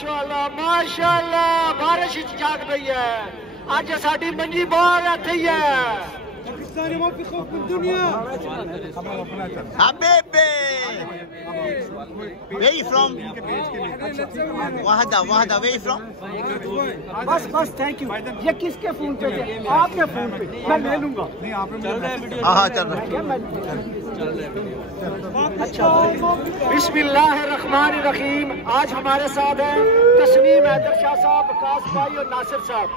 माशाअल्लाह माशाअल्लाह बारिश जाग गई है आज साडी मंजी बाहर इत्थे ही है Habibi, where you from? Wahda, where you from? बस थैंक यू ये किसके फोन पे थे आपके फोन पे मैं ले लूंगा हाँ चल रहा अच्छा बिस्मिल्लाहिर्रहमानिर्रहीम आज हमारे साथ हैं तस्नीम हैदर शाह साहब वकास भाई और नासिर साहब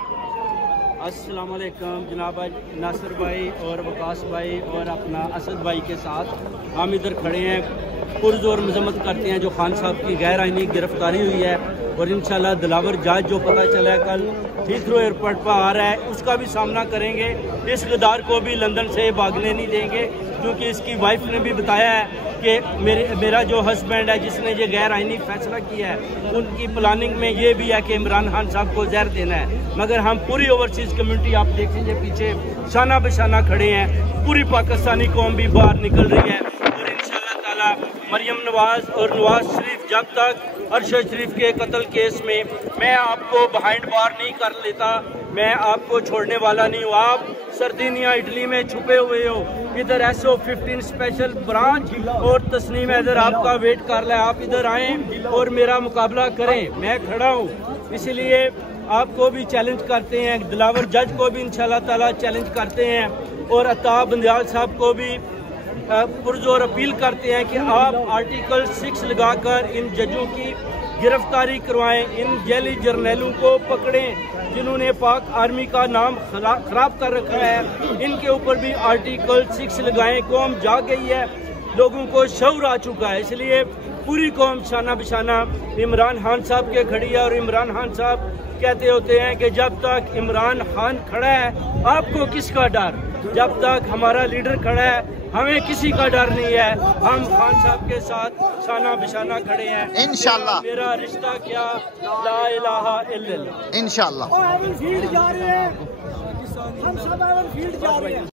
अस्सलाम वालेकुम जनाब नासिर भाई और वकास भाई और अपना असद भाई के साथ हम इधर खड़े हैं पुरजोर मजम्मत करते हैं जो खान साहब की गैर आइनी गिरफ्तारी हुई है और इंशाल्लाह दिलावर जज जो पता चला है कल हीथ्रो एयरपोर्ट पर आ रहा है उसका भी सामना करेंगे। इस गद्दार को भी लंदन से भागने नहीं देंगे क्योंकि इसकी वाइफ ने भी बताया है कि मेरा जो हस्बैंड है जिसने ये गैर आइनी फैसला किया है उनकी प्लानिंग में ये भी है कि इमरान खान साहब को जहर देना है। मगर हम पूरी ओवरसीज़ कम्युनिटी आप देखेंगे पीछे शाना बशाना खड़े हैं, पूरी पाकिस्तानी कौम भी बाहर निकल रही है और इंशाल्लाह ताला मरियम नवाज और नवाज शरीफ जब तक अरशद शरीफ के कत्ल केस में मैं आपको बिहाइंड बार नहीं कर लेता मैं आपको छोड़ने वाला नहीं हूँ। आप सरदीनिया इटली में छुपे हुए हो, इधर SO15 स्पेशल ब्रांच और तस्नीम हैदर आपका वेट कर रहा है। आप इधर आएँ और मेरा मुकाबला करें, मैं खड़ा हूँ। इसलिए आपको भी चैलेंज करते हैं, दिलावर जज को भी इंशाल्लाह ताला चैलेंज करते हैं और अताब बंदियाल साहब को भी पुरजोर अपील करते हैं कि आप आर्टिकल 6 लगाकर इन जजों की गिरफ्तारी करवाएं, इन जेली जर्नैलों को पकड़ें जिन्होंने पाक आर्मी का नाम खराब कर रखा है। इनके ऊपर भी आर्टिकल 6 लगाएं। कौम जाग गई है, लोगों को शऊर आ चुका है, इसलिए पूरी कौम शाना बिशाना इमरान खान साहब के खड़ी है। और इमरान खान साहब कहते होते हैं कि जब तक इमरान खान खड़ा है आपको किसका डर, जब तक हमारा लीडर खड़ा है हमें किसी का डर नहीं है। हम खान साहब के साथ शाना बिशाना खड़े हैं इंशाल्लाह। मेरा रिश्ता क्या ला इलाहा इल्लल्लाह इंशाल्लाह।